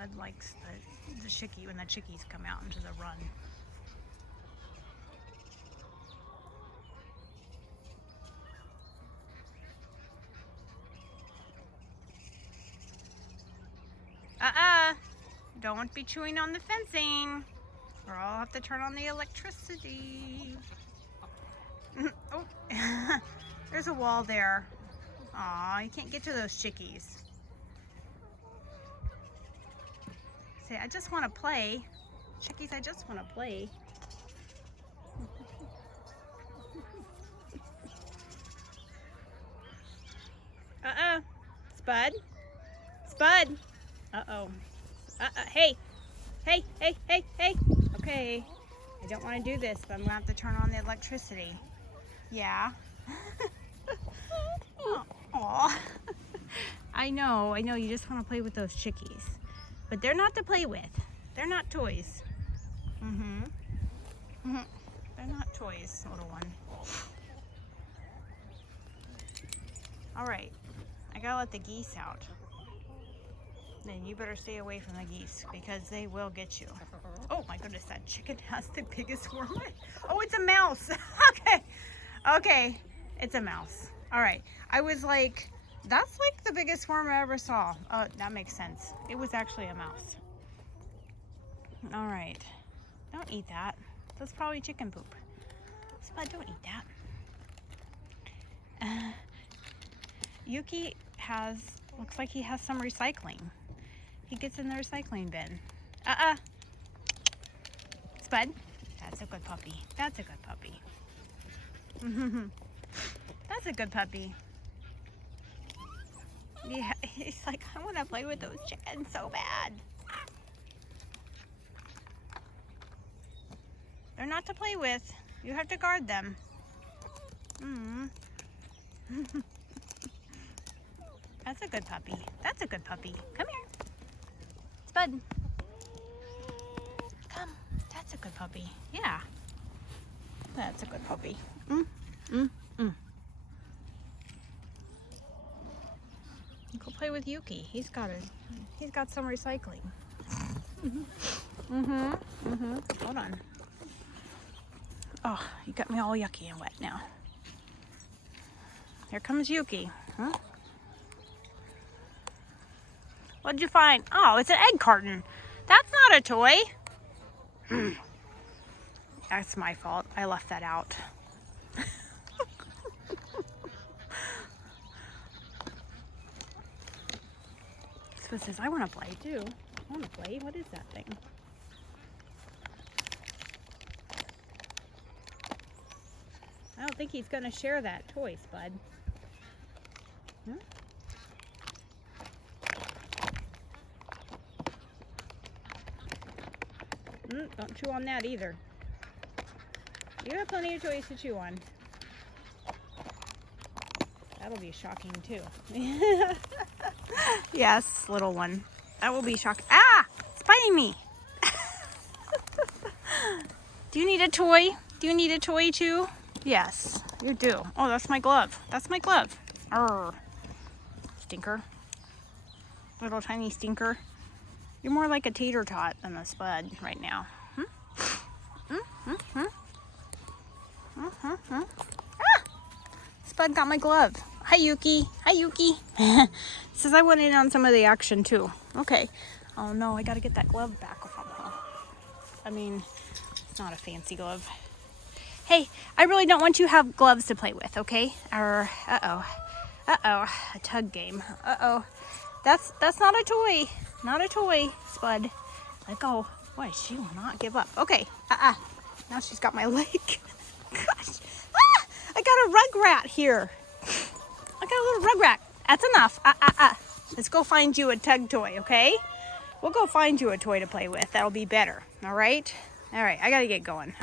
Spud likes the chickie when the chickies come out into the run. Don't be chewing on the fencing, or I'll have to turn on the electricity. Oh, there's a wall there. Aw, you can't get to those chickies. Say, I just want to play. Chickies, I just want to play. Spud? Spud? Uh-oh. Hey! Hey, hey, hey, hey! Okay. I don't want to do this, but I'm going to have to turn on the electricity. Yeah. Aw. I know, you just want to play with those chickies. But they're not to play with. They're not toys. They're not toys, little one. Alright, I gotta let the geese out. Then you better stay away from the geese because they will get you. Oh my goodness, that chicken has the biggest worm. Oh, it's a mouse. Okay, it's a mouse. All right, I was like, that's like the biggest worm I ever saw. Oh, that makes sense. It was actually a mouse. All right, don't eat that. That's probably chicken poop. Spud, don't eat that. Yuki looks like he has some recycling. He gets in the recycling bin. Spud, that's a good puppy. That's a good puppy. That's a good puppy. Yeah, he's like, I want to play with those chickens so bad. They're not to play with. You have to guard them. That's a good puppy. That's a good puppy. Come here. Spud. Come. That's a good puppy. Yeah. That's a good puppy. Go play with Yuki. He's got some recycling. Hold on. Oh, you got me all yucky and wet now. Here comes Yuki. Huh? What'd you find? Oh, it's an egg carton. That's not a toy. That's my fault. I left that out. Spud says, I want to play too. I want to play. What is that thing? I don't think he's going to share that toy, Spud. Huh? Don't chew on that either. You have plenty of toys to chew on. That'll be shocking too. Yes, little one. That will be shocking. Ah! It's biting me. Do you need a toy? Do you need a toy too? Yes, you do. Oh, that's my glove. That's my glove. Arr. Stinker. Little tiny stinker. You're more like a tater tot than a Spud right now. Ah! Spud got my glove. Hi, Yuki. Hi, Yuki. Says I went in on some of the action too. Okay. Oh no, I gotta get that glove back somehow. I mean, it's not a fancy glove. Hey, I really don't want you to have gloves to play with, okay? Uh-oh, a tug game. Uh-oh, that's not a toy. Not a toy, Spud. Let go. Boy, she will not give up. Okay, now she's got my leg. Gosh, I got a rugrat here. I got a little rugrat. That's enough. Let's go find you a tug toy, okay? We'll go find you a toy to play with. That'll be better, all right? All right, I gotta get going.